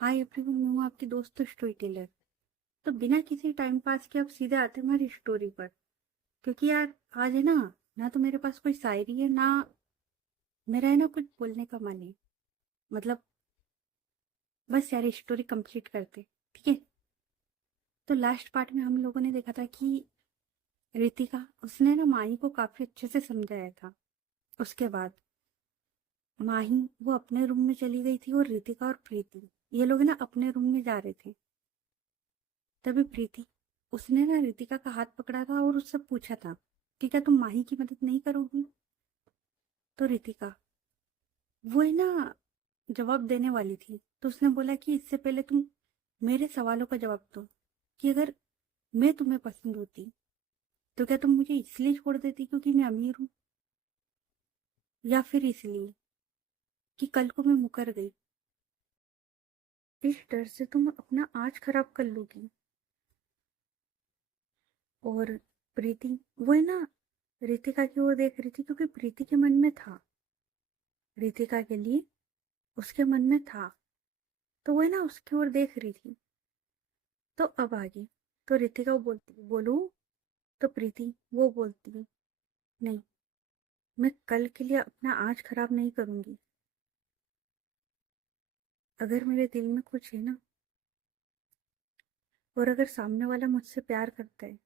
Hi everyone, मैं हूँ आपकी दोस्त स्टोरी टेलर। तो बिना किसी टाइम पास के अब सीधे आते हैं हमारी स्टोरी पर। क्योंकि यार आज है ना, ना तो मेरे पास कोई शायरी है, ना मेरा है ना कुछ बोलने का मन है। मतलब बस यार स्टोरी कंप्लीट करते, ठीक है। तो लास्ट पार्ट में हम लोगों ने देखा था कि रितिका उसने ना माही को काफी अच्छे से समझाया था। उसके बाद माही वो अपने रूम में चली गई थी और रितिका और प्रीति ये लोग ना अपने रूम में जा रहे थे। तभी प्रीति उसने ना रितिका का हाथ पकड़ा था और उससे पूछा था कि क्या तुम माही की मदद नहीं करोगी। तो रितिका वो है ना जवाब देने वाली थी, तो उसने बोला कि इससे पहले तुम मेरे सवालों का जवाब दो कि अगर मैं तुम्हें पसंद होती तो क्या तुम मुझे इसलिए छोड़ देती क्योंकि मैं अमीर हूँ, या फिर इसलिए कि कल को मैं मुकर गई, इस डर से तुम अपना आज खराब कर लोगी। और प्रीति वो है ना रितिका की ओर देख रही थी क्योंकि प्रीति के मन में था, रितिका के लिए उसके मन में था, तो वो है ना उसकी ओर देख रही थी। तो अब आगे तो रितिका वो बोलती बोलू, तो प्रीति वो बोलती नहीं, मैं कल के लिए अपना आज खराब नहीं करूंगी। अगर मेरे दिल में कुछ है ना, और अगर सामने वाला मुझसे प्यार करता है,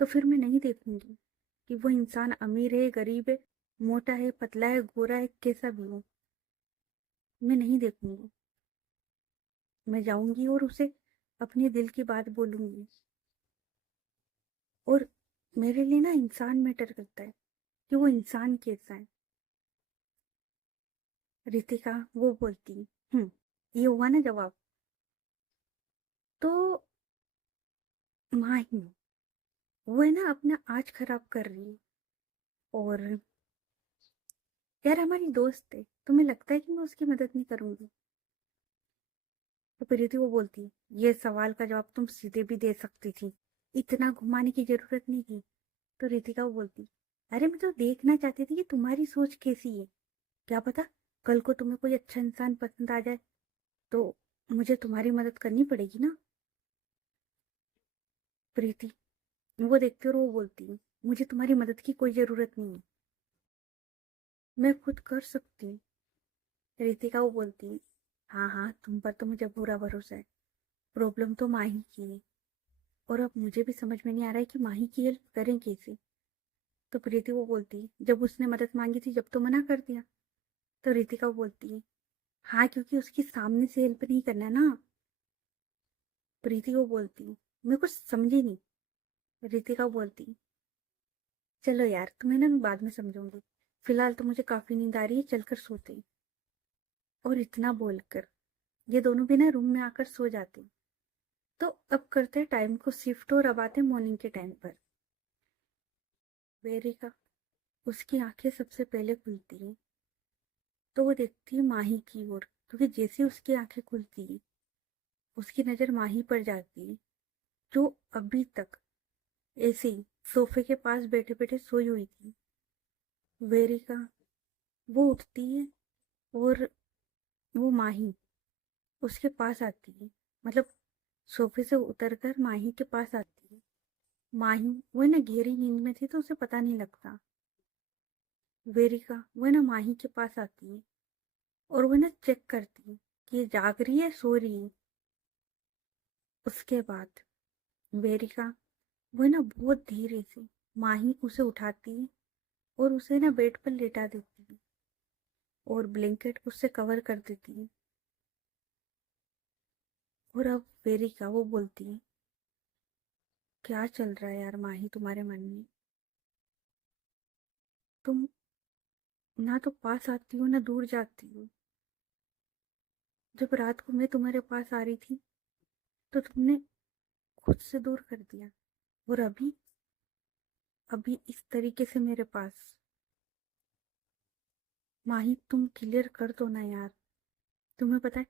तो फिर मैं नहीं देखूंगी कि वो इंसान अमीर है गरीब है, मोटा है पतला है गोरा है कैसा भी हो। मैं नहीं देखूंगी, मैं जाऊंगी और उसे अपने दिल की बात बोलूंगी। और मेरे लिए ना इंसान मैटर करता है कि वो इंसान कैसा है। रितिका वो बोलती ये हुआ ना जवाब। तो माही वो है ना अपना आज खराब कर रही है। और यार हमारी दोस्त है, तुम्हें लगता है कि मैं उसकी मदद नहीं करूंगी। तो प्रीति वो बोलती ये सवाल का जवाब तुम सीधे भी दे सकती थी, इतना घुमाने की जरूरत नहीं थी। तो रितिका वो बोलती अरे मैं तो देखना चाहती थी कि तुम्हारी सोच कैसी है, क्या पता कल को तुम्हें कोई अच्छा इंसान पसंद आ जाए तो मुझे तुम्हारी मदद करनी पड़ेगी ना। प्रीति वो देखती और वो बोलती मुझे तुम्हारी मदद की कोई जरूरत नहीं है, मैं खुद कर सकती हूँ। रितिका वो बोलती हाँ हाँ तुम पर तो मुझे पूरा भरोसा है, प्रॉब्लम तो माही की है, और अब मुझे भी समझ में नहीं आ रहा है कि माही की हेल्प करें कैसे। तो प्रीति वो बोलती जब उसने मदद मांगी थी जब तो मना कर दिया। तो रितिका वो बोलती हाँ क्योंकि उसके सामने से हेल्प नहीं करना ना। प्रीति को बोलती मैं कुछ समझी नहीं। रितिका बोलती चलो यार तुम्हें ना मैं बाद में समझूंगी, फिलहाल तो मुझे काफी नींद आ रही है, चलकर सोते हैं। और इतना बोलकर ये दोनों भी ना रूम में आकर सो जाते। तो अब करते टाइम को शिफ्ट और अब आते मॉर्निंग के टाइम पर। वेरिका उसकी आंखें सबसे पहले खुलती हैं, तो वो देखती है माही की ओर, क्योंकि जैसे उसकी आंखें खुलती है उसकी नजर माही पर जाती है, जो अभी तक ऐसे ही सोफे के पास बैठे बैठे सोई हुई थी। वेरिका वो उठती है और वो माही उसके पास आती है, मतलब सोफे से उतरकर माही के पास आती है। माही वो है ना गहरी नींद में थी तो उसे पता नहीं लगता। वेरिका वो है ना माही के पास आती है और वो है ना चेक करती है कि ये जाग रही है सो रही है। उसके बाद वेरिका वो है ना बहुत धीरे से माही उसे उठाती है और उसे ना बेड पर लेटा देती है और ब्लैंकेट उससे कवर कर देती है। और अब वेरिका वो बोलती है क्या चल रहा है यार माही तुम्हारे मन में, तुम ना तो पास आती हो ना दूर जाती हो। जब रात को मैं तुम्हारे पास आ रही थी तो तुमने खुद से दूर कर दिया, और अभी अभी इस तरीके से मेरे पास। माही तुम क्लियर कर दो ना यार, तुम्हें पता है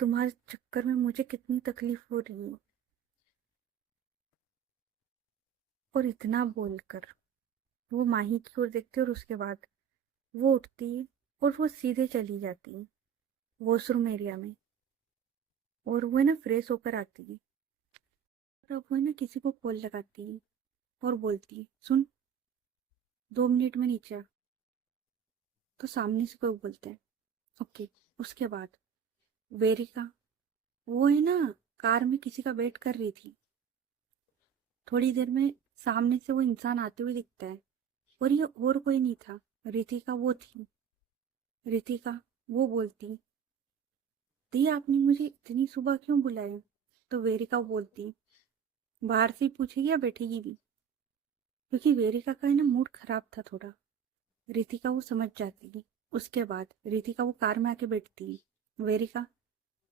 तुम्हारे चक्कर में मुझे कितनी तकलीफ हो रही है। और इतना बोलकर वो माही की ओर देखती है और उसके बाद वो उठती है और वो सीधे चली जाती है वॉशरूम एरिया में। और वो है ना फ्रेश होकर आती है। और अब वो है ना किसी को कॉल लगाती है और बोलती है, सुन 2 मिनट में नीचे आ। तो सामने से कोई बोलता है, ओके। उसके बाद वेरिका, वो है ना कार में किसी का वेट कर रही थी। थोड़ी देर में सामने से वो इंसान आते हुए दिखता है, और ये और कोई नहीं था, रितिका वो थी। रितिका वो बोलती, दी आपने मुझे इतनी सुबह क्यों बुलाया? तो वेरिका बोलती, बाहर से ही पूछेगी या बैठेगी भी? क्योंकि वेरिका का है ना मूड खराब था थोड़ा। रितिका वो समझ जाती है। उसके बाद रितिका वो कार में आके बैठती है। वेरिका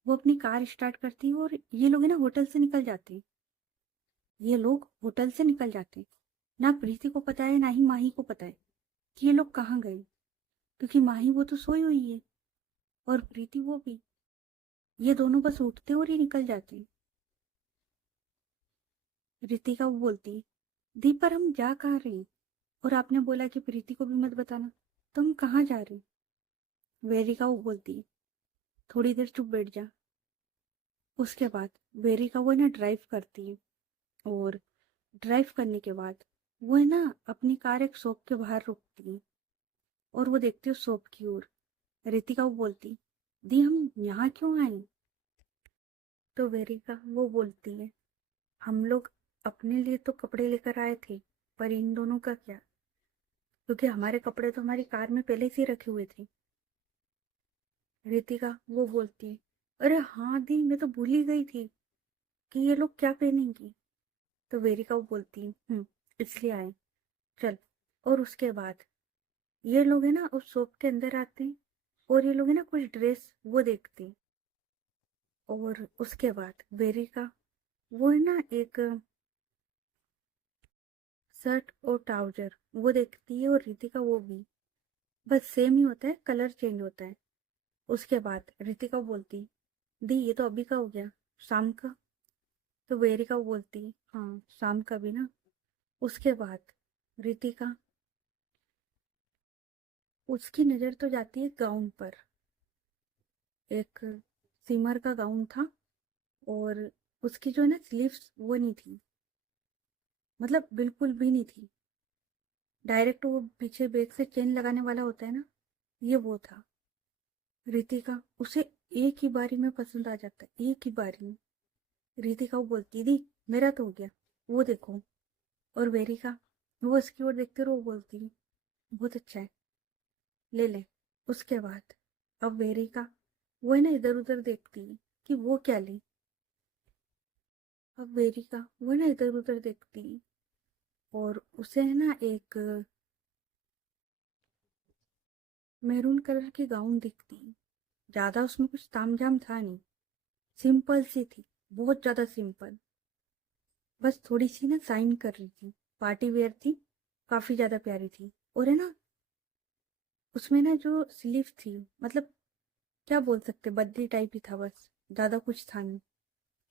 वो अपनी कार स्टार्ट करती है और ये लोग है ना होटल से निकल जाते हैं। ये लोग होटल से निकल जाते हैं। ना प्रीति को पता है ना ही माही को पता है कि ये लोग कहाँ गए, क्योंकि माही वो तो सोई हुई है और प्रीति वो भी। ये दोनों बस उठते और ही निकल जाते हैं। रितिका वो बोलती, दी पर हम जा कहाँ रहे हैं? और आपने बोला कि प्रीति को भी मत बताना, तो हम कहाँ जा रहे हैं? वेरिका वो बोलती, थोड़ी देर चुप बैठ जा। उसके बाद वेरिका वो है ना ड्राइव करती है, और ड्राइव करने के बाद वो है ना अपनी कार एक शॉप के बाहर रोकती है, और वो देखती है उस शॉप की ओर। रितिका वो बोलती, दी हम यहाँ क्यों आए? तो वेरिका वो बोलती है, हम लोग अपने लिए तो कपड़े लेकर आए थे, पर इन दोनों का क्या? क्योंकि हमारे कपड़े तो हमारी कार में पहले से ही रखे हुए थे। रितिका वो बोलती है, अरे हाँ दी, मैं तो भूल ही गई थी कि ये लोग क्या पहनेंगी। तो वेरिका वो बोलती है, इसलिए आए, चल। और उसके बाद ये लोग है ना उस शॉप के अंदर आते हैं, और ये लोग है ना कुछ ड्रेस वो देखते हैं। और उसके बाद वेरिका वो है ना एक शर्ट और ट्राउजर वो देखती है, और रितिका वो भी। बस सेम ही होता है, कलर चेंज होता है। उसके बाद रितिका बोलती, दी ये तो अभी का हो गया, शाम का। तो वेरिका बोलती, हाँ शाम का भी ना। उसके बाद रितिका, उसकी नजर तो जाती है गाउन पर। एक सिमर का गाउन था, और उसकी जो है ना स्लीव्स वो नहीं थी, मतलब बिल्कुल भी नहीं थी। डायरेक्ट वो पीछे बैक से चेन लगाने वाला होता है ना, ये वो था। रितिका उसे एक ही बारी में पसंद आ जाता है, एक ही बारी में। रितिका वो बोलती, दी मेरा तो हो गया, वो देखो। और वेरिका वो उसकी ओर देखते रहो, वो बोलती, बहुत अच्छा है, ले ले। उसके बाद अब वेरिका वो है ना इधर उधर देखती है कि वो क्या ले। अब वेरिका वो है ना इधर उधर देखती है, और उसे है ना एक मैरून कलर की गाउन दिखती है। ज्यादा उसमें कुछ तामझाम था नहीं, सिंपल सी थी, बहुत ज्यादा सिंपल। बस थोड़ी सी ना साइन कर रही थी, पार्टी वेयर थी, काफी ज्यादा प्यारी थी। और है ना उसमें ना जो स्लीव थी, मतलब क्या बोल सकते, बद्दी टाइप ही था, बस ज्यादा कुछ था नहीं।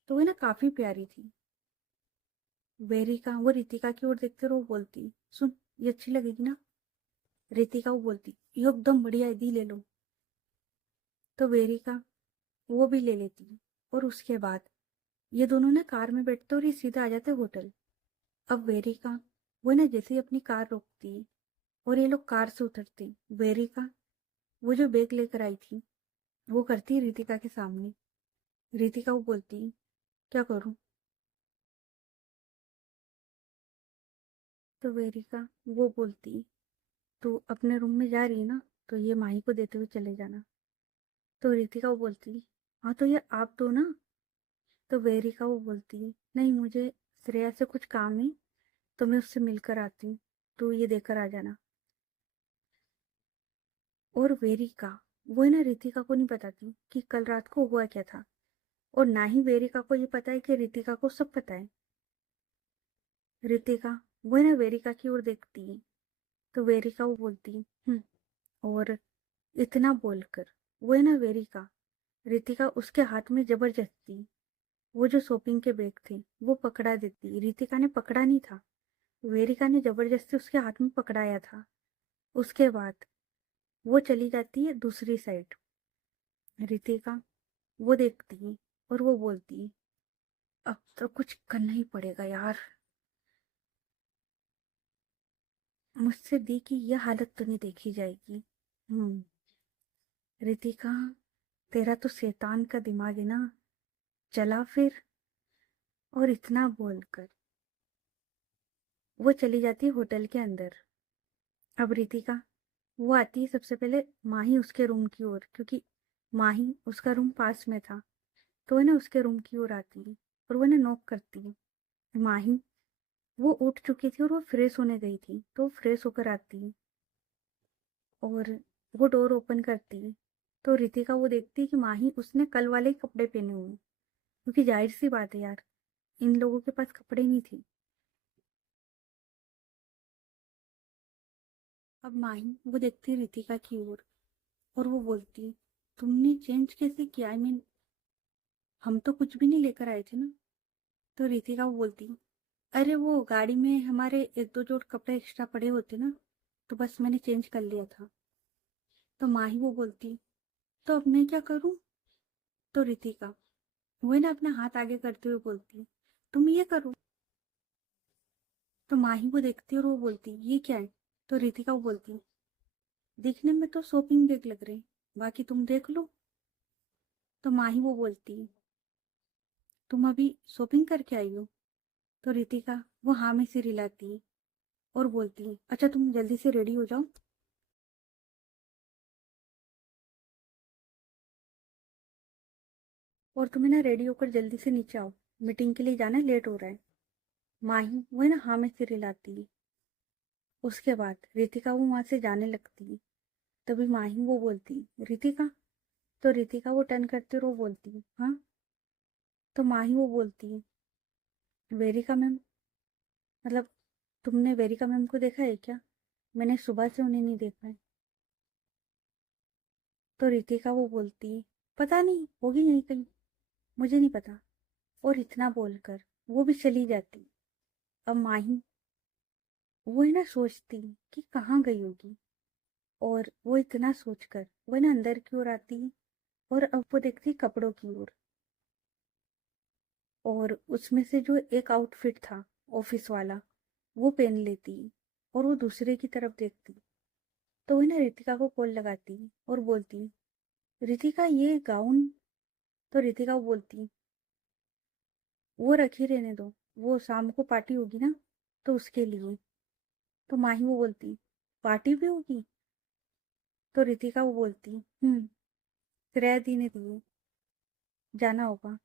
तो वो ना काफी प्यारी थी। वेरिका वो रितिका की ओर देखते रहो, बोलती, सुन ये अच्छी लगेगी ना? रितिका वो बोलती, ये एकदम बढ़िया है दी, ले लो। तो वेरिका वो भी ले लेती है। और उसके बाद ये दोनों ना कार में बैठते और ये सीधा आ जाते होटल। अब वेरिका वो ना जैसे ही अपनी कार रोकती है, और ये लोग कार से उतरते, वेरिका वो जो बैग लेकर आई थी वो करती है रितिका के सामने। रितिका वो बोलती, क्या करूं? तो वेरिका वो बोलती, तू अपने रूम में जा रही है ना, तो ये माही को देते हुए चले जाना। तो रितिका वो बोलती, हाँ तो ये आप दो ना। तो वेरिका वो बोलती, नहीं मुझे श्रेया से कुछ काम है, तो मैं उससे मिलकर आती हूँ, तो ये देकर आ जाना। और वेरिका वो है ना रितिका को नहीं बताती कि कल रात को हुआ क्या था, और ना ही वेरिका को ये पता है कि रितिका को सब पता है। रितिका वो है ना वेरिका की ओर देखती है, तो वेरिका वो बोलती, और इतना बोलकर वो है ना वेरिका रितिका उसके हाथ में जबरदस्ती वो जो शॉपिंग के बैग थे वो पकड़ा देती। रितिका ने पकड़ा नहीं था, वेरिका ने जबरदस्ती उसके हाथ में पकड़ाया था। उसके बाद वो चली जाती है दूसरी साइड। रितिका वो देखती है और वो बोलती, अब तो कुछ करना ही पड़ेगा यार, मुझसे दी की यह हालत तो नहीं देखी जाएगी। रितिका, तेरा तो शैतान का दिमाग है ना, चला फिर। और इतना बोलकर वो चली जाती है होटल के अंदर। अब रितिका, वो आती है सबसे पहले माही उसके रूम की ओर, क्योंकि माही उसका रूम पास में था, तो वो ना उसके रूम की ओर आती है और वो ना नॉक करती है। माही, वो उठ चुकी थी और वो फ्रेश होने गई थी, तो वो फ्रेश होकर आती है और वो डोर ओपन करती है। तो रितिका वो देखती है कि माही उसने कल वाले ही कपड़े पहने हुए हैं, क्योंकि जाहिर सी बात है यार, इन लोगों के पास कपड़े नहीं थे। अब माही वो देखती है रितिका की ओर और वो बोलती, तुमने चेंज कैसे किया? आई मीन, हम तो कुछ भी नहीं लेकर आए थे ना। तो रितिका वो बोलती, अरे वो गाड़ी में हमारे एक दो जोड़ कपड़े एक्स्ट्रा पड़े होते ना, तो बस मैंने चेंज कर लिया था। तो माही वो बोलती, तो अब मैं क्या करूं? तो रितिका वो ना अपना हाथ आगे करते हुए बोलती, तुम ये करो। तो माही वो देखती है और वो बोलती, ये क्या है? तो रितिका वो बोलती, देखने में तो शॉपिंग बैग लग रहे, बाकी तुम देख लो। तो माही वो बोलती, तुम अभी शॉपिंग करके आई हो? तो रितिका वो हाँ में सिर हिलाती है और बोलती है, अच्छा तुम जल्दी से रेडी हो जाओ और तुम्हें ना रेडी होकर जल्दी से नीचे आओ, मीटिंग के लिए जाना है, लेट हो रहा है। माही वो है ना हाँ में सिर हिलाती है। उसके बाद रितिका वो वहां से जाने लगती है। तभी माही वो बोलती, रितिका। तो रितिका वो टर्न करती और वो बोलती, हाँ। तो माही वो बोलती है, वेरिका मैम, मतलब तुमने वेरिका मैम को देखा है क्या? मैंने सुबह से उन्हें नहीं देखा है। तो रितिका वो बोलती है, पता नहीं, होगी यहीं कहीं, मुझे नहीं पता। और इतना बोलकर वो भी चली जाती। अब माही वो है ना सोचती कि कहाँ गई होगी, और वो इतना सोचकर वो ना अंदर की ओर आती और अब वो देखती कपड़ों की ओर, और उसमें से जो एक आउटफिट था ऑफिस वाला, वो पहन लेती और वो दूसरे की तरफ देखती। तो वो ना रितिका को कॉल लगाती और बोलती, रितिका ये गाउन। तो रितिका बोलती, वो रखी रहने दो, वो शाम को पार्टी होगी ना, तो उसके लिए। तो माही वो बोलती, पार्टी भी होगी? तो रितिका वो बोलती, श्रेया दी ने दिए, जाना होगा।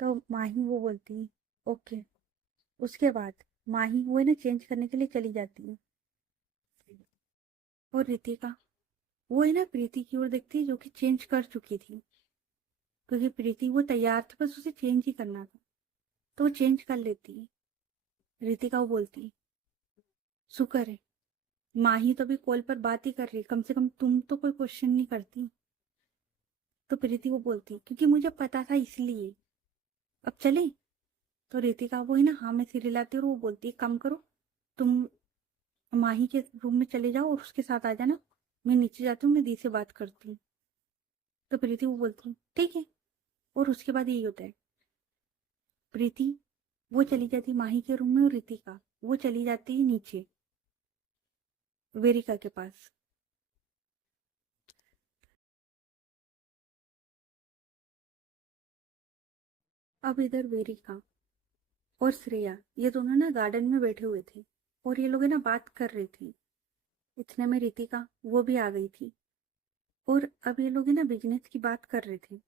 तो माही वो बोलती, ओके। उसके बाद माही वो है ना चेंज करने के लिए चली जाती है और रितिका वो है ना प्रीति की ओर देखती है, जो कि चेंज कर चुकी थी, क्योंकि प्रीति वो तैयार थी, बस उसे चेंज ही करना था, तो वो चेंज कर लेती है। रितिका वो बोलती, शुक्र है, माही तो अभी कॉल पर बात ही कर रही है, कम से कम तुम तो कोई क्वेश्चन नहीं करती। तो प्रीति वो बोलती, क्योंकि मुझे पता था इसलिए। अब चले? तो रितिका वो है ना हाँ में सिर हिलाती है और वो बोलती, एक काम करो, तुम माही के रूम में चले जाओ और उसके साथ आ जाना, मैं नीचे जाती हूँ, मैं दी से बात करती हूँ। तो प्रीति वो बोलती, ठीक है। और उसके बाद यही होता है, प्रीति वो चली जाती माही के रूम में और रितिका वो चली जाती है नीचे वेरिका के पास। अब इधर वेरिका और श्रेया ये दोनों ना गार्डन में बैठे हुए थे और ये लोग है ना बात कर रही थी। इतने में रितिका वो भी आ गई थी और अब ये लोग है ना बिजनेस की बात कर रहे थे।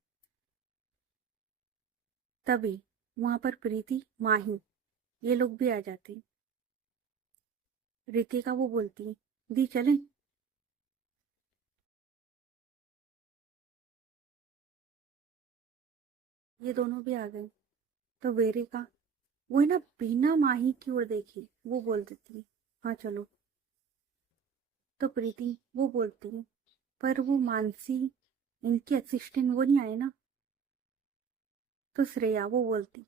तभी वहां पर प्रीति, माही ये लोग भी आ जाते। रितिका वो बोलती, दी चलें? ये दोनों भी आ गए। तो वेरिका वो है ना बिना माही की ओर देखी वो बोल देती, हाँ चलो। तो प्रीति वो बोलती, पर वो मानसी इनकी असिस्टेंट वो नहीं आए ना। तो श्रेया वो बोलती,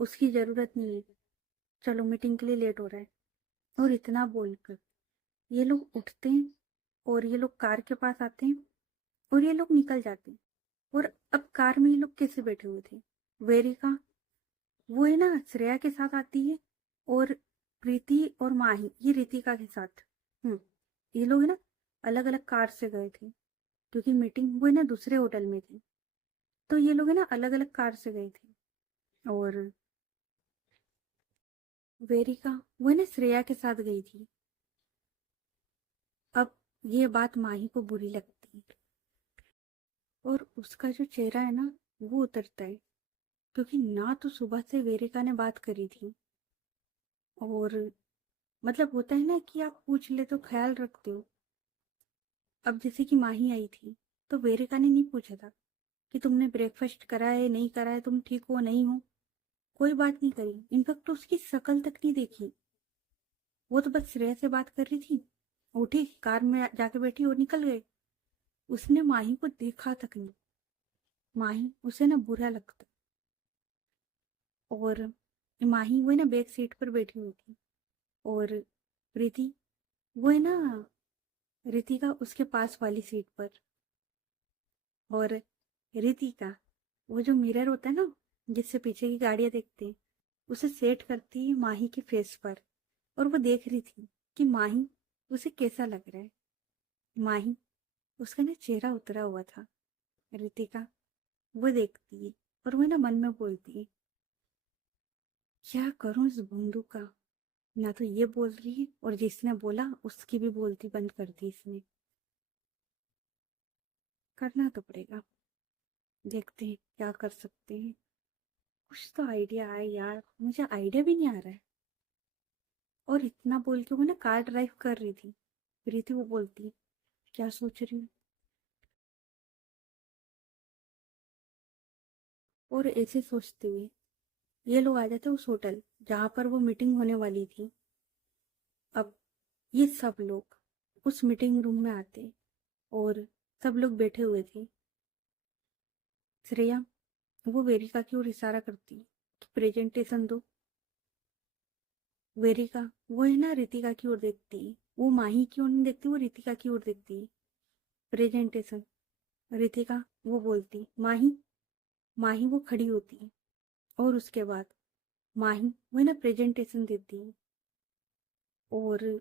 उसकी जरूरत नहीं है, चलो मीटिंग के लिए लेट हो रहा है। और इतना बोलकर ये लोग उठते हैं और ये लोग कार के पास आते हैं और ये लोग निकल जाते हैं। और अब कार में ये लोग कैसे बैठे हुए थे, वेरिका वो है ना श्रेया के साथ आती है, और प्रीति और माही ये रितिका के साथ। ये लोग है ना अलग अलग कार से गए थे, क्योंकि मीटिंग वो है ना दूसरे होटल में थी। तो ये लोग है ना अलग अलग कार से गए थे, और वेरिका वो है ना श्रेया के साथ गई थी। अब ये बात माही को बुरी लगती है, और उसका जो चेहरा है ना वो उतरता है, क्योंकि ना तो सुबह से वेरिका ने बात करी थी, और मतलब होता है ना कि आप पूछ ले तो ख्याल रखते हो। अब जैसे कि माही आई थी, तो वेरिका ने नहीं पूछा था कि तुमने ब्रेकफास्ट करा है नहीं करा है, तुम ठीक हो नहीं हो, कोई बात नहीं करी। इनफैक्ट तो उसकी शक्ल तक नहीं देखी। वो तो बस श्रेया से बात कर रही थी, उठी कार में जाके बैठी और निकल गए। उसने माही को देखा तक नहीं। माही उसे ना बुरा लगता, और माही वो है ना बैक सीट पर बैठी हुई थी, और प्रीति वो है ना रितिका उसके पास वाली सीट पर, और रितिका वो जो मिरर होता है ना जिससे पीछे की गाड़ियां देखते हैं, उसे सेट करती है माही के फेस पर, और वो देख रही थी कि माही उसे कैसा लग रहा है। माही उसका ना चेहरा उतरा हुआ था। रितिका वो देखती है, और वो ना मन में बोलती है, क्या करूं इस बंदू का, ना तो ये बोल रही है और जिसने बोला उसकी भी बोलती बंद कर दी इसने। करना तो पड़ेगा, देखते हैं क्या कर सकते हैं। कुछ तो आइडिया आए यार, मुझे आइडिया भी नहीं आ रहा है। और इतना बोल के वो ना कार ड्राइव कर रही थी। प्रीति वो बोलती, क्या सोच रही हूँ। और ऐसे सोचते हुए ये लोग आ जाते उस होटल जहाँ पर वो मीटिंग होने वाली थी। अब ये सब लोग उस मीटिंग रूम में आते, और सब लोग बैठे हुए थे। श्रेया वो वेरिका की ओर इशारा करती कि प्रेजेंटेशन दो। वेरिका वो है ना रितिका की ओर देखती, वो माही की ओर नहीं देखती, वो रितिका की ओर देखती। प्रेजेंटेशन। रितिका वो बोलती माही। माही वो खड़ी होती, और उसके बाद माही वो है ना प्रेजेंटेशन देती, और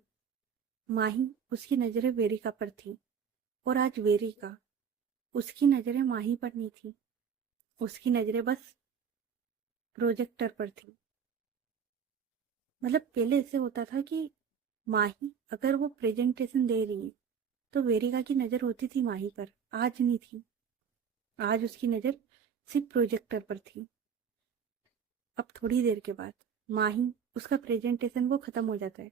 माही उसकी नज़रें वेरिका पर थी, और आज वेरिका उसकी नज़रें माही पर नहीं थी, उसकी नज़रें बस प्रोजेक्टर पर थी। मतलब पहले ऐसे होता था कि माही अगर वो प्रेजेंटेशन दे रही है तो वेरिका की नज़र होती थी माही पर, आज नहीं थी। आज उसकी नज़र सिर्फ प्रोजेक्टर पर थी। अब थोड़ी देर के बाद माही उसका प्रेजेंटेशन वो खत्म हो जाता है,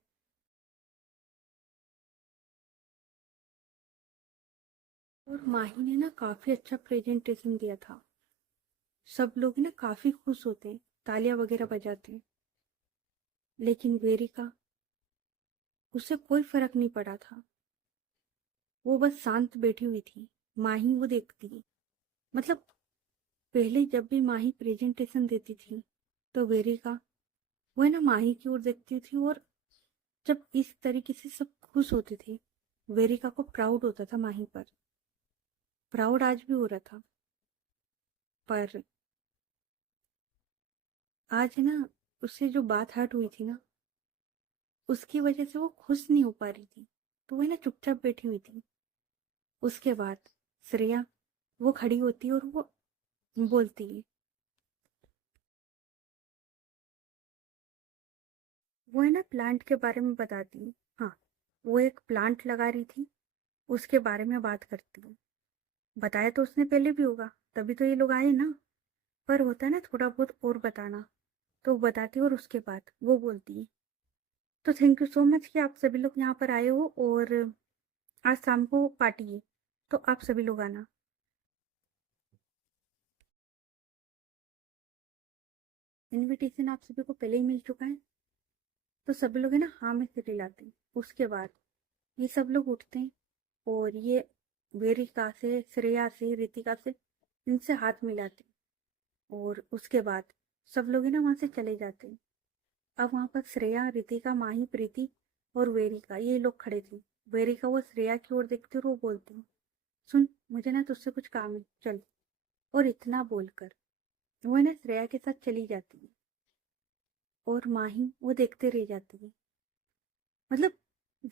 और माही ने ना काफी अच्छा प्रेजेंटेशन दिया था। सब लोग ना काफी खुश होते हैं, तालियां वगैरह बजाते हैं। लेकिन वेरिका उसे कोई फर्क नहीं पड़ा था, वो बस शांत बैठी हुई थी। माही वो देखती, मतलब पहले जब भी माही प्रेजेंटेशन देती थी तो वेरिका वो है ना माही की ओर देखती थी, और जब इस तरीके से सब खुश होते थे वेरिका को प्राउड होता था माही पर। प्राउड आज भी हो रहा था, पर आज है ना उससे जो बात हर्ट हुई थी ना उसकी वजह से वो खुश नहीं हो पा रही थी, तो वो है ना चुपचाप बैठी हुई थी। उसके बाद श्रेया वो खड़ी होती है, और वो बोलती है, वो है ना प्लांट के बारे में बताती है। हाँ, वो एक प्लांट लगा रही थी, उसके बारे में बात करती है। बताया तो उसने पहले भी होगा, तभी तो ये लोग आए ना। पर होता है ना थोड़ा बहुत और बताना, तो वो बताती है, और उसके बाद वो बोलती है, तो थैंक यू सो मच कि आप सभी लोग यहाँ पर आए हो, और आज शाम को पार्टी है, तो आप सभी लोग आना। इनविटेशन आप सभी को पहले ही मिल चुका है। तो सभी लोग है ना हाँ में सिर हिलाते हैं। उसके बाद ये सब लोग उठते हैं, और ये वेरिका से, श्रेया से, रितिका से इनसे हाथ मिलाते हैं, और उसके बाद सब लोग है ना वहां से चले जाते हैं। अब वहां पर श्रेया, रितिका, माही, प्रीति और वेरिका ये लोग खड़े थे। वेरिका वो श्रेया की ओर देखती और वो बोलती, सुन मुझे ना तुझसे कुछ काम है, चल। और इतना बोलकर वो है ना श्रेया के साथ चली जाती है। और माही वो देखते रह जाती है। मतलब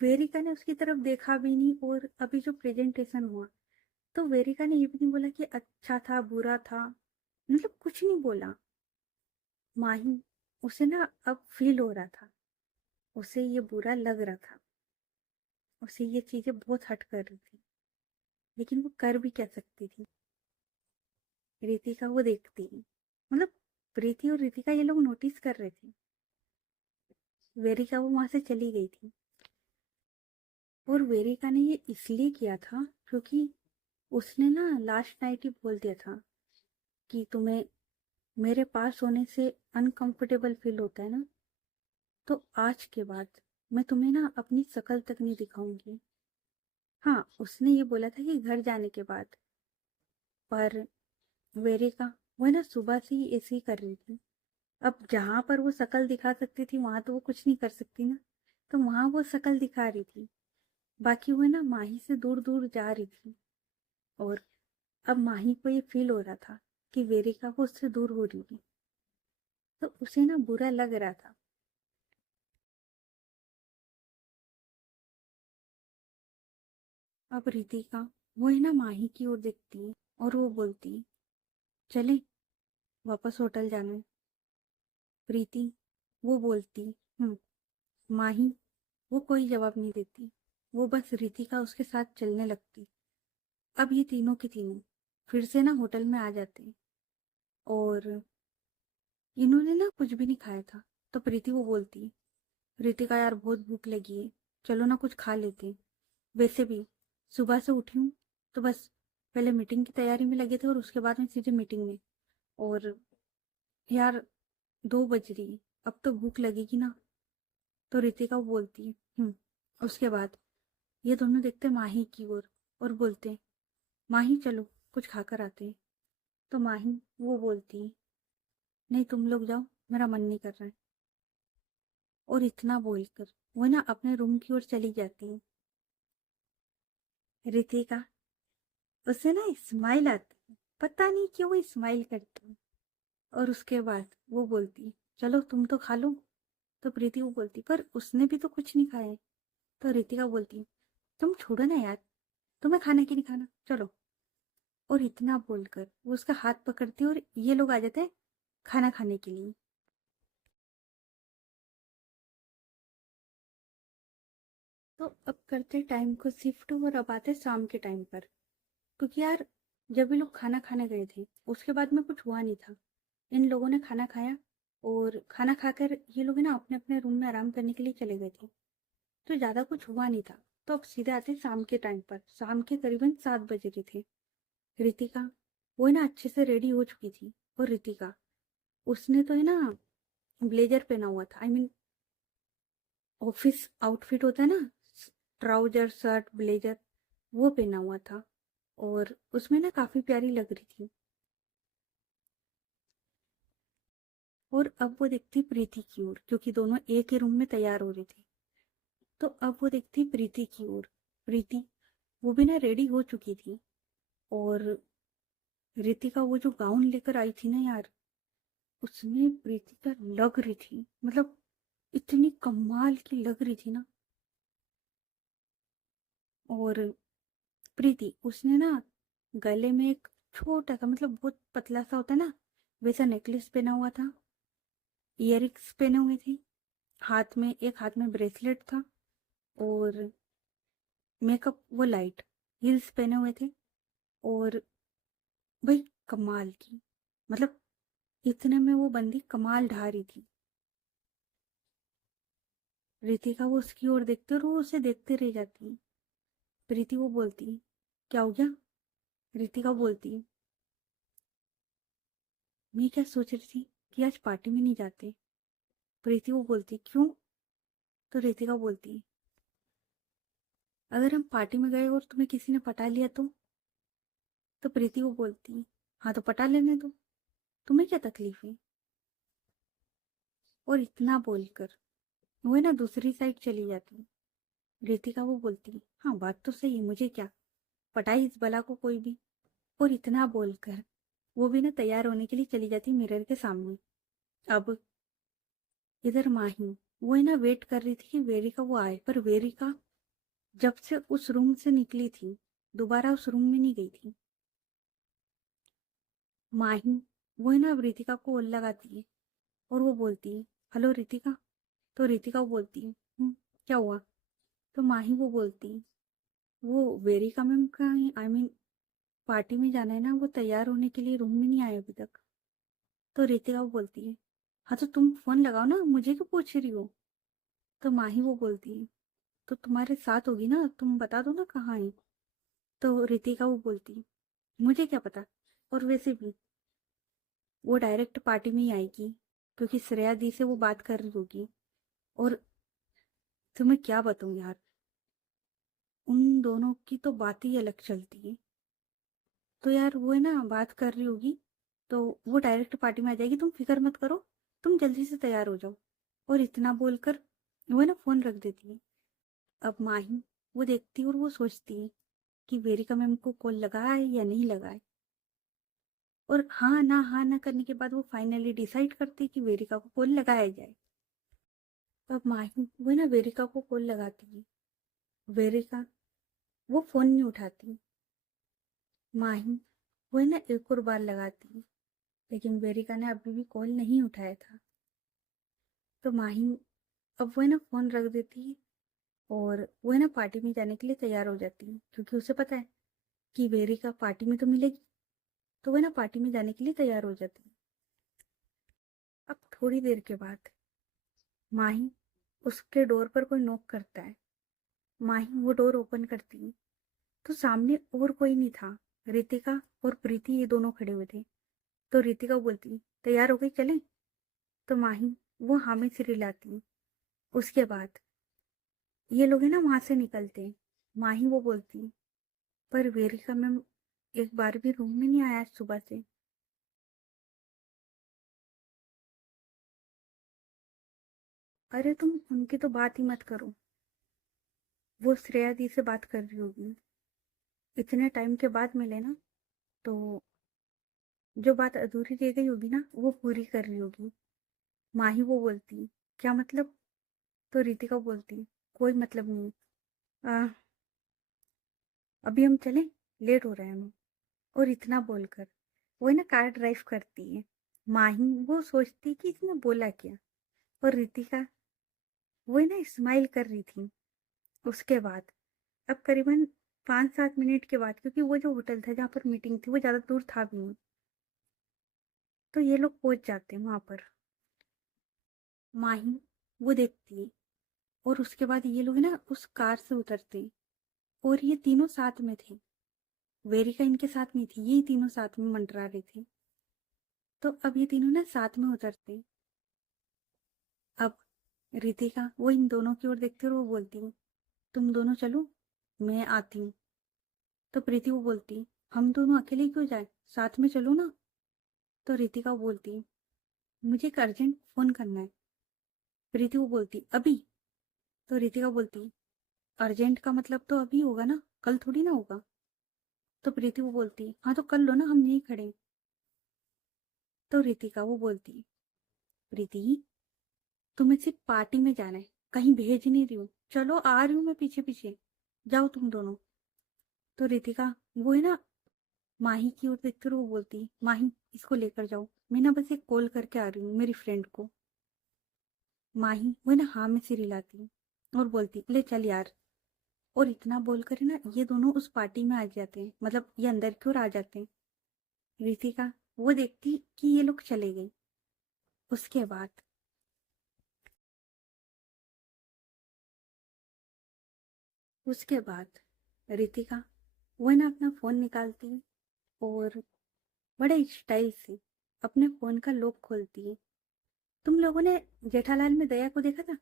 वेरिका ने उसकी तरफ देखा भी नहीं। और अभी जो प्रेजेंटेशन हुआ तो वेरिका ने ये भी नहीं बोला कि अच्छा था बुरा था, मतलब कुछ नहीं बोला। माही उसे ना अब फील हो रहा था, उसे ये बुरा लग रहा था, उसे ये चीजें बहुत हर्ट कर रही थी। लेकिन वो कर भी क्या सकती थी। रितिका वो देखती है, मतलब प्रीति और रितिका ये लोग नोटिस कर रहे थे। वेरिका वो वहां से चली गई थी। और वेरिका ने ये इसलिए किया था क्योंकि उसने ना लास्ट नाइट ही बोल दिया था कि तुम्हें मेरे पास होने से अनकंफर्टेबल फील होता है ना, तो आज के बाद मैं तुम्हें ना अपनी शक्ल तक नहीं दिखाऊंगी। हाँ, उसने ये बोला था कि घर जाने के बाद। पर वेरिका वो है ना सुबह से ही ऐसे ही कर रही थी। अब जहां पर वो शक्ल दिखा सकती थी वहां तो वो कुछ नहीं कर सकती ना, तो वहां वो शक्ल दिखा रही थी। बाकी वो है ना माही से दूर दूर जा रही थी। और अब माही को ये फील हो रहा था कि वेरिका को उससे दूर हो रही है, तो उसे ना बुरा लग रहा था। अब रितिका वो है ना माही की ओर देखती है और वो बोलती है, चले वापस होटल जाना है। प्रीति वो बोलती, माही वो कोई जवाब नहीं देती। वो बस रितिका उसके साथ चलने लगती। अब ये तीनों के तीनों फिर से ना होटल में आ जाते हैं। और इन्होंने ना कुछ भी नहीं खाया था। तो प्रीति वो बोलती, रितिका यार बहुत भूख लगी है, चलो ना कुछ खा लेते हैं। वैसे भी सुबह से उठी हूँ तो बस पहले मीटिंग की तैयारी में लगे थे और उसके बाद में सीधे मीटिंग में। और यार 2 बज रही है, अब तो भूख लगेगी ना। तो रितिका बोलती है, उसके बाद ये दोनों देखते माही की ओर और बोलते, माही चलो कुछ खाकर आते हैं। तो माही वो बोलती है, नहीं तुम लोग जाओ, मेरा मन नहीं कर रहा है। और इतना बोलकर वो ना अपने रूम की ओर चली जाती है। रितिका उसे ना स्माइल आती है, पता नहीं क्यों वो स्माइल करती है। और उसके बाद वो बोलती, चलो तुम तो खा लो। तो प्रीति वो बोलती, पर उसने भी तो कुछ नहीं खाया है। तो रितिका बोलती, तुम छोड़ो ना यार, तुम्हें खाना कि नहीं खाना, चलो। और इतना बोलकर वो उसका हाथ पकड़ती है और ये लोग आ जाते हैं खाना खाने के लिए। तो अब करते टाइम को शिफ्ट और अब आते शाम के टाइम पर। क्योंकि यार जब ये लोग खाना खाने गए थे उसके बाद में कुछ हुआ नहीं था। इन लोगों ने खाना खाया और खाना खाकर ये लोग ना अपने अपने रूम में आराम करने के लिए चले गए थे। तो ज़्यादा कुछ हुआ नहीं था। तो अब सीधे आते शाम के टाइम पर। शाम के करीबन 7 बज रहे थे। रितिका वो है ना अच्छे से रेडी हो चुकी थी। और रितिका उसने तो है ना ब्लेजर पहना हुआ था, आई मीन ऑफिस आउटफिट होता है ना, ट्राउजर शर्ट ब्लेजर, वो पहना हुआ था। और उसमें ना काफी प्यारी लग रही थी। और अब वो देखती प्रीति की ओर, क्योंकि दोनों एक ही रूम में तैयार हो रहे थे। तो अब वो देखती प्रीति की ओर। प्रीति वो भी ना रेडी हो चुकी थी। और रितिका वो जो गाउन लेकर आई थी ना यार, उसमें प्रीति का लग रही थी, मतलब इतनी कमाल की लग रही थी ना। और प्रीति उसने ना गले में एक छोटा सा, मतलब बहुत पतला सा होता है ना, वैसा नेकलेस पहना हुआ था। इयररिंग्स पहने हुए थे। एक हाथ में ब्रेसलेट था। और मेकअप वो लाइट हील्स पहने हुए थे। और भाई कमाल की, मतलब इतने में वो बंदी कमाल ढा रही थी। रितिका वो उसकी ओर देखते और वो उसे देखते रह जाती है। प्रीति वो बोलती, क्या हो गया। रितिका बोलती, मैं क्या सोच रही थी कि आज पार्टी में नहीं जाते। प्रीति वो बोलती, क्यों। तो रितिका बोलती, अगर हम पार्टी में गए और तुम्हें किसी ने पटा लिया तो प्रीति वो बोलती, हाँ तो पटा लेने दो, तुम्हें क्या तकलीफ है। और इतना बोलकर वो है ना दूसरी साइड चली जाती। रितिका वो बोलती, हाँ बात तो सही है, मुझे क्या, पटाई इस बला को कोई भी। और इतना बोलकर वो भी ना तैयार होने के लिए चली जाती मिरर के सामने। अब इधर माही वो है ना वेट कर रही थी कि वेरिका वो आए, पर वेरिका जब से उस रूम से निकली थी दोबारा उस रूम में नहीं गई थी। माही वो है ना अब रितिका को कॉल लगाती है और वो बोलती है, हेलो रितिका। तो रितिका वो बोलती है, क्या हुआ?" तो माही वो बोलती है, वो वेरिका मैम का आई मीन पार्टी में जाना है ना, वो तैयार होने के लिए रूम में नहीं आए अभी तक। तो रितिका वो बोलती है, हाँ तो तुम फोन लगाओ ना, मुझे क्यों पूछ रही हो? तो माही वो बोलती है, तो तुम्हारे साथ होगी ना, तुम बता दो ना कहाँ है। तो रितिका वो बोलती है, मुझे क्या पता, और वैसे भी वो डायरेक्ट पार्टी में ही आएगी क्योंकि श्रेया दी से वो बात कर रही होगी। और तुम्हें क्या बताऊं यार, उन दोनों की तो बात ही अलग चलती है। तो यार वो है ना बात कर रही होगी, तो वो डायरेक्ट पार्टी में आ जाएगी, तुम फिक्र मत करो, तुम जल्दी से तैयार हो जाओ। और इतना बोलकर वो है ना फोन रख देती है। अब माही वो देखती है और वो सोचती है कि वेरिका मैम को कॉल लगाए या नहीं लगाए। और हाँ ना करने के बाद वो फाइनली डिसाइड करती है कि वेरिका को कॉल लगाया जाए। अब माही वो है ना वेरिका को कॉल लगाती है। वेरिका वो फोन नहीं उठाती। माही वो है ना एक और बार लगाती है, लेकिन वेरिका ने अभी भी कॉल नहीं उठाया था। तो माही अब वो है ना फोन रख देती है और वो है ना पार्टी में जाने के लिए तैयार हो जाती है, क्योंकि उसे पता है कि वेरिका पार्टी में तो मिलेगी। तो वो है ना पार्टी में जाने के लिए तैयार हो जाती है। अब थोड़ी देर के बाद माही उसके डोर पर कोई नॉक करता है। माही वो डोर ओपन करती है तो सामने और कोई नहीं था, रितिका और प्रीति ये दोनों खड़े हुए थे। तो रितिका बोलती, तैयार हो गई, चलें? तो माही वो हाँ में सिर हिलाती। उसके बाद ये लोग है ना वहां से निकलते हैं। माही वो बोलती, पर वेरिका मैम एक बार भी रूम में नहीं आया आज सुबह से। अरे तुम उनकी तो बात ही मत करो, वो श्रेया दी से बात कर रही होगी। इतने टाइम के बाद मिले ना, तो जो बात अधूरी रह गई होगी ना वो पूरी कर रही होगी। माही वो बोलती, क्या मतलब? तो रितिका बोलती, कोई मतलब नहीं। आ, अभी हम चलें, लेट हो रहा है हमें। और इतना बोलकर वो है ना कार ड्राइव करती है। माही वो सोचती कि इसने बोला क्या। और रितिका वो है ना स्माइल कर रही थी। उसके बाद अब करीबन 5-7 मिनट के बाद, क्योंकि वो जो होटल था जहाँ पर मीटिंग थी वो ज़्यादा दूर था भी नहीं, तो ये लोग पहुंच जाते हैं वहां पर। माही वो देखती है और उसके बाद ये लोग ना उस कार से उतरते हैं। और ये तीनों साथ में थे, वेरिका इनके साथ नहीं थी, ये तीनों साथ में मंडरा रहे थे। तो अब ये तीनों ना साथ में उतरते हैं। अब रितिका वो इन दोनों की ओर देखती है और वो बोलती है, तुम दोनों चलो, मैं आती हूँ। तो प्रीति वो बोलती, हम दोनों अकेले क्यों जाए, साथ में चलो ना। तो रितिका वो बोलती, मुझे एक अर्जेंट फोन करना है। प्रीति वो बोलती, अभी? तो रितिका बोलती, अर्जेंट का मतलब तो अभी होगा ना, कल थोड़ी ना होगा। तो प्रीति वो बोलती, हाँ तो कर लो ना, हम यहीं खड़े हैं। तो रितिका वो बोलती, प्रीति तुम्हें सिर्फ पार्टी में जाना है, कहीं भेज नहीं रही हूँ, चलो आ रही हूँ मैं पीछे पीछे, जाओ तुम दोनों। तो रितिका वो है ना माही की ओर देखते हुए वो बोलती, माही इसको लेकर जाओ, मैं ना बस एक कॉल करके आ रही हूँ मेरी फ्रेंड को। माही वो है ना हाँ में सिर हिलाती और बोलती, ले चल यार। और इतना बोलकर है ना ये दोनों उस पार्टी में आ जाते हैं, मतलब ये अंदर की ओर आ जाते हैं। रितिका वो देखती कि ये लोग चले गए। उसके बाद रितिका वो है ना अपना फोन निकालती है और बड़े स्टाइल से अपने फोन का लॉक खोलती है। तुम लोगों ने जेठालाल में दया को देखा था,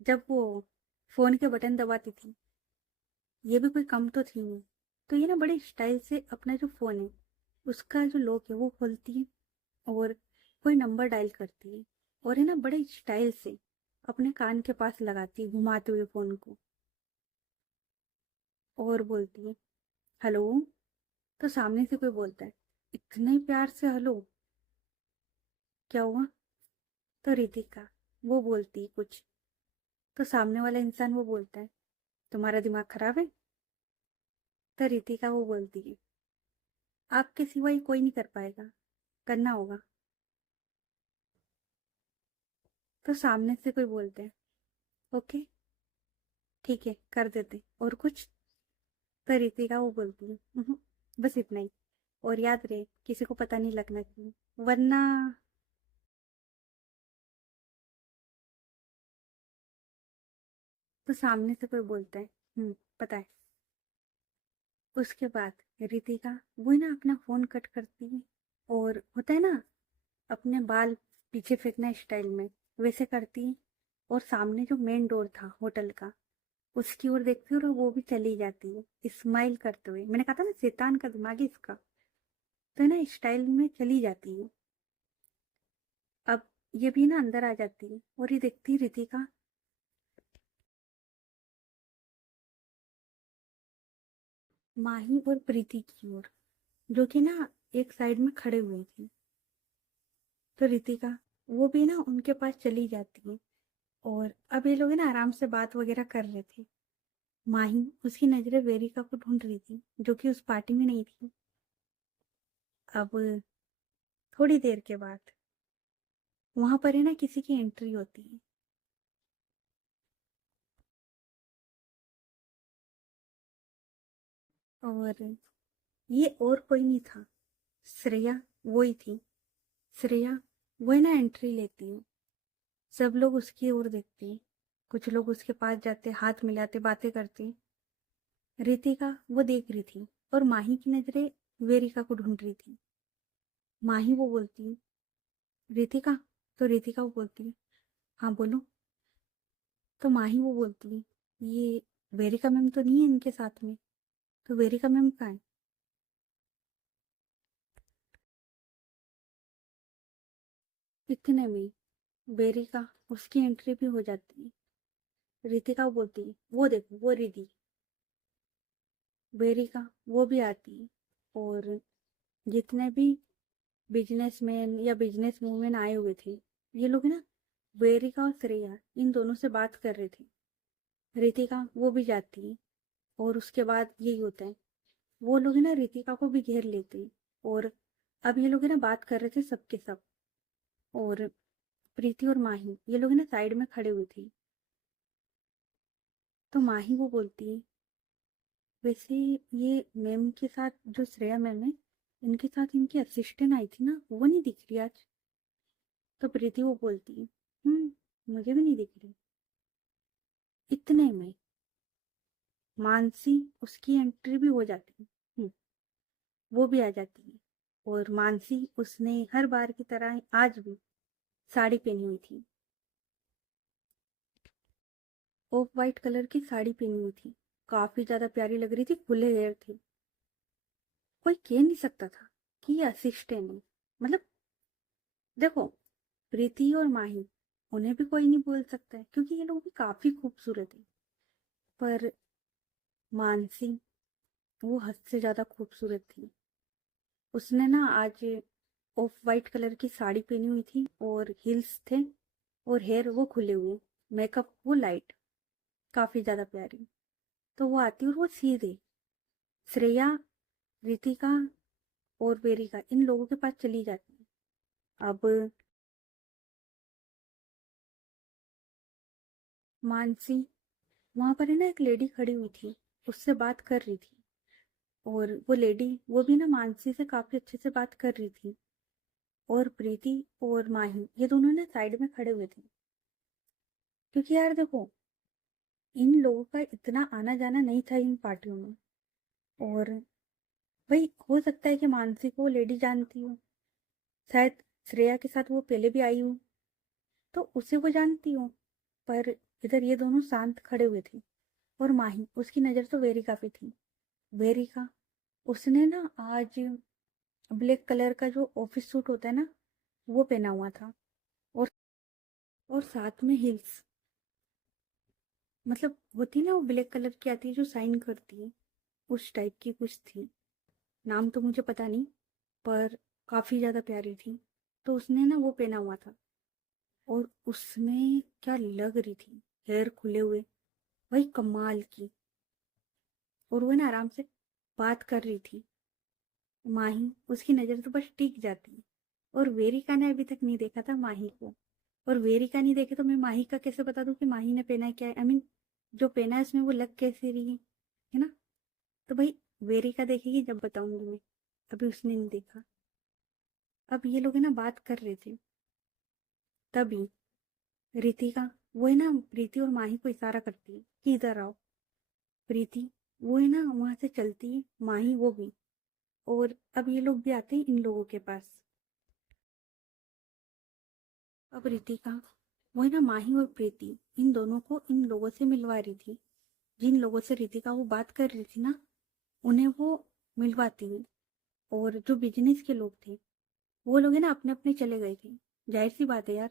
जब वो फोन के बटन दबाती थी, ये भी कोई कम तो थी नहीं। तो ये ना बड़े स्टाइल से अपना जो फोन है उसका जो लॉक है वो खोलती है और कोई नंबर डायल करती है। और है ना बड़े स्टाइल से अपने कान के पास लगाती है घुमाते हुए फोन को और बोलती है, हेलो। तो सामने से कोई बोलता है, इतने प्यार से हेलो, क्या हुआ? तो रितिका वो बोलती कुछ, तो सामने वाला इंसान वो बोलता है, तुम्हारा दिमाग खराब है? तो रितिका वो बोलती है, आपके सिवा ही कोई नहीं कर पाएगा, करना होगा। तो सामने से कोई बोलते हैं, ओके ठीक है कर देते, और कुछ? तो रितिका वो बोलती है, बस इतना ही, और याद रहे किसी को पता नहीं लगना चाहिए, वरना। तो सामने से कोई बोलता है, पता है। उसके बाद रितिका वो ना अपना फोन कट करती है, और होता है ना अपने बाल पीछे फेंकना स्टाइल में, वैसे करती है, और सामने जो मेन डोर था होटल का, उसकी ओर देखती है और वो भी चली जाती है स्माइल करते हुए। मैंने कहा था ना शैतान का दिमाग है इसका। तो है ना स्टाइल में चली जाती है। अब ये भी ना अंदर आ जाती है और ये देखती है रितिका माही और प्रीति की ओर, जो कि ना एक साइड में खड़े हुए थे। तो रितिका वो भी ना उनके पास चली जाती है, और अब ये लोग ना आराम से बात वगैरह कर रहे थे। माही उसकी नजरें वेरिका को ढूंढ रही थी, जो कि उस पार्टी में नहीं थी। अब थोड़ी देर के बाद वहां पर है ना किसी की एंट्री होती है, और ये और कोई नहीं था, श्रेया वो ही थी। श्रेया वो है ना एंट्री लेती है, सब लोग उसकी ओर देखते हैं, कुछ लोग उसके पास जाते, हाथ मिलाते, बातें करते। रितिका वो देख रही थी, और माही की नजरें वेरिका को ढूंढ रही थी। माही वो बोलती, रितिका। तो रितिका वो बोलती, हाँ बोलो। तो माही वो बोलती, ये वेरिका मैम तो नहीं है इनके साथ में? तो वेरिका मैम कहाँ है? इतने में वेरिका उसकी एंट्री भी हो जाती है। रितिका वो बोलती है, वो देखो वो रिधि। वेरिका वो भी आती है, और जितने भी बिजनेसमैन या बिजनेस वूमेन आए हुए थे, ये लोग ना वेरिका और श्रेया इन दोनों से बात कर रहे थे। रितिका वो भी जाती है, और उसके बाद यही होता है, वो लोग ना रितिका को भी घेर लेते हैं, और अब ये लोग है ना बात कर रहे थे सबके सब। और प्रीति और माही ये लोग ना साइड में खड़े हुए थे। तो माही वो बोलती है, वैसे ये मैम के साथ जो श्रेया मैम है, इनके साथ इनकी असिस्टेंट आई थी ना, वो नहीं दिख रही आज। तो प्रीति वो बोलती है, मुझे भी नहीं दिख रही। इतने में मानसी उसकी एंट्री भी हो जाती है। वो भी आ जाती है, और मानसी उसने हर बार की तरह आज भी साड़ी पहनी हुई थी, ऑफ वाइट कलर की साड़ी पहनी हुई थी। काफी ज्यादा प्यारी लग रही थी, खुले हेयर थे। कोई कह नहीं सकता था कि ये असिस्टेंट है। मतलब देखो, प्रीति और माही उन्हें भी कोई नहीं बोल सकता है, क्योंकि ये लोग भी काफी खूबसूरत है। पर मानसी वो हद से ज्यादा खूबसूरत थी। उसने ना आज ऑफ वाइट कलर की साड़ी पहनी हुई थी, और हील्स थे, और हेयर वो खुले हुए, मेकअप वो लाइट, काफी ज्यादा प्यारी। तो वो आती और वो सीधे श्रेया, रितिका और वेरिका इन लोगों के पास चली जाती है। अब मानसी वहां पर है ना एक लेडी खड़ी हुई थी, उससे बात कर रही थी, और वो लेडी वो भी ना मानसी से काफी अच्छे से बात कर रही थी। और प्रीति और माही ये दोनों ना साइड में खड़े हुए थे, क्योंकि यार देखो, इन लोगों का इतना आना जाना नहीं था इन पार्टियों में। और भाई हो सकता है कि मानसी को लेडी जानती हो, शायद श्रेया के साथ वो पहले भी आई हो, तो उसे वो जानती हो। पर इधर ये दोनों शांत खड़े हुए थे, और माही उसकी नजर तो वेरिका पे थी। वेरिका उसने ना आज ब्लैक कलर का जो ऑफिस सूट होता है ना, वो पहना हुआ था, और साथ में हिल्स। मतलब होती ना वो ब्लैक कलर की आती है जो साइन करती है, उस टाइप की कुछ थी। नाम तो मुझे पता नहीं, पर काफ़ी ज़्यादा प्यारी थी। तो उसने ना वो पहना हुआ था और उसमें क्या लग रही थी, हेयर खुले हुए, वही कमाल की। और वो ना आराम से बात कर रही थी। माही उसकी नज़र तो बस टिक जाती। और वेरिका ने अभी तक नहीं देखा था माही को। और वेरिका नहीं देखे तो मैं माही का कैसे बता दूं कि माही ने पहना है क्या है। आई मीन जो पहना है उसमें वो लग कैसे रही है ना। तो भाई वेरिका देखेगी जब बताऊंगी मैं। अभी उसने नहीं देखा। अब ये लोग है ना बात कर रहे थे। तभी रितिका, वो है ना प्रीति और माही को इशारा करती है कि इधर आओ। प्रीति वो है ना वहां से चलती है, माही वो भी। और अब ये लोग भी आते हैं इन लोगों के पास। अब रितिका, वो है ना माही और प्रीति इन दोनों को इन लोगों से मिलवा रही थी। जिन लोगों से रितिका वो बात कर रही थी ना, उन्हें वो मिलवाती है। और जो बिजनेस के लोग थे वो लोग है ना अपने अपने चले गए थे। जाहिर सी बात है यार,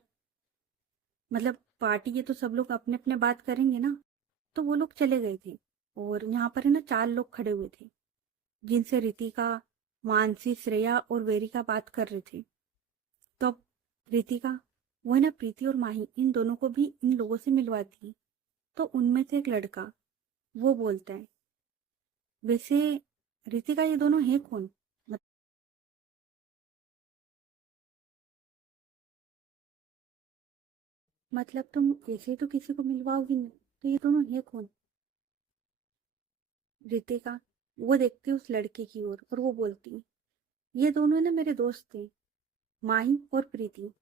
मतलब पार्टी है तो सब लोग अपने अपने बात करेंगे ना। तो वो लोग चले गए थे। और यहाँ पर है ना 4 लोग खड़े हुए थे जिनसे रितिका, मानसी, श्रेया और वेरिका बात कर रहे थे। तो अब रितिका, वो है ना प्रीति और माही इन दोनों को भी इन लोगों से मिलवाती है। तो उनमें से एक लड़का वो बोलता है, वैसे रितिका ये दोनों हैं कौन। मत- मतलब तुम ऐसे तो किसी को मिलवाओगी नहीं, तो ये दोनों हैं कौन। रितिका, वो देखती है उस लड़के की ओर और वो बोलती है, ये दोनों ना मेरे दोस्त थे, माही और प्रीति।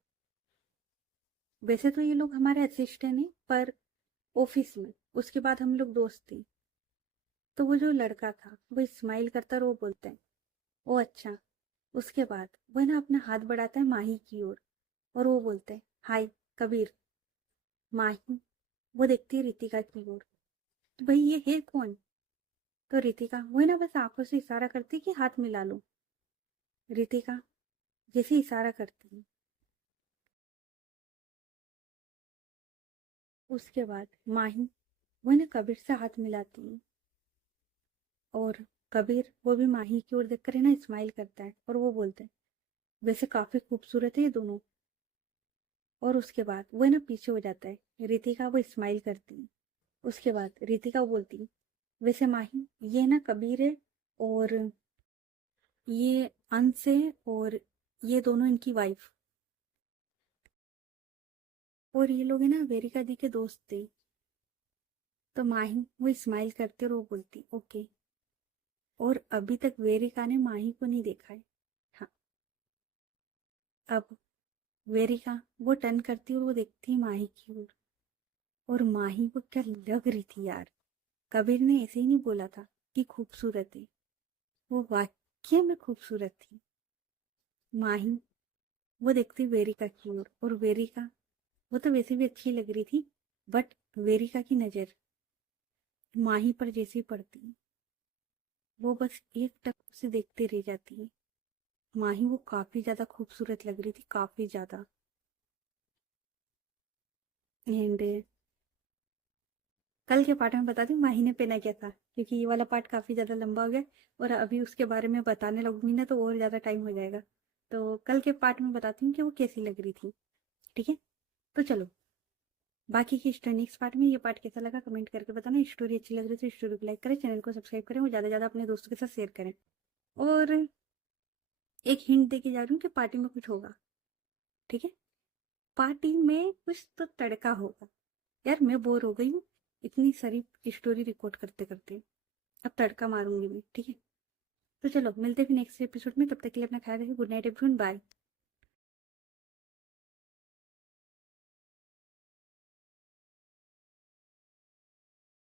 वैसे तो ये लोग हमारे असिस्टेंट हैं पर ऑफिस में, उसके बाद हम लोग दोस्त थे। तो वो जो लड़का था वो स्माइल करता और वो बोलता है, ओ अच्छा। उसके बाद वो ना अपना हाथ बढ़ाता है माही की ओर और वो बोलता है, हाय कबीर। माही, वो देखती है रितिका की ओर, तो भाई ये है कौन। तो रितिका वो ना बस आंखों से इशारा करती कि हाथ मिला लो। रितिका जैसे इशारा करती है, उसके बाद माही वो ना कबीर से हाथ मिलाती है। और कबीर वो भी माही की ओर देखकर है ना स्माइल करता है और वो बोलता है, वैसे काफी खूबसूरत है ये दोनों। और उसके बाद वो है ना पीछे हो जाता है। रितिका वो स्माइल करती है। उसके बाद रितिका बोलती है, वैसे माही ये ना कबीर है और ये अंश है और ये दोनों इनकी वाइफ। और ये लोग है ना वेरिका दी के दोस्त थे। तो माही वो स्माइल करती और वो बोलती ओके। और अभी तक वेरिका ने माही को नहीं देखा है। हाँ, अब वेरिका वो टर्न करती और वो देखती है माही की ओर। और माही को क्या लग रही थी यार। कबीर ने ऐसे ही नहीं बोला था कि खूबसूरत है, वो वाकई में खूबसूरत थी। माही वो देखती वेरिका की ओर और वेरिका वो तो वैसे भी अच्छी लग रही थी। बट वेरिका की नजर माही पर जैसी पड़ती, वो बस एक टक से देखते रह जाती है। माही वो काफी ज्यादा खूबसूरत लग रही थी, काफी ज्यादा। एंड कल के पार्ट में बताती हूँ माही ने पहना क्या था, क्योंकि ये वाला पार्ट काफी ज्यादा लंबा हो गया। और अभी उसके बारे में बताने लगूंगी ना तो और ज्यादा टाइम हो जाएगा। तो कल के पार्ट में बताती हूँ कि वो कैसी लग रही थी। ठीक है, तो चलो बाकी की स्टोरी नेक्स्ट पार्ट में। ये पार्ट कैसा लगा कमेंट करके बताना। स्टोरी अच्छी लग रही है तो स्टोरी को लाइक करें, चैनल को सब्सक्राइब करें और ज्यादा से ज्यादा अपने दोस्तों के साथ शेयर करें। और एक हिंट देके जा रही हूँ कि पार्टी में कुछ होगा। ठीक है, पार्टी में कुछ तो तड़का होगा। यार मैं बोर हो गई हूँ इतनी सारी स्टोरी रिकॉर्ड करते करते। अब तड़का मारूंगी मैं। ठीक है, तो चलो मिलते हैं फिर नेक्स्ट एपिसोड में। तब तक के लिए अपना ख्याल रखिए। Good night everyone, bye.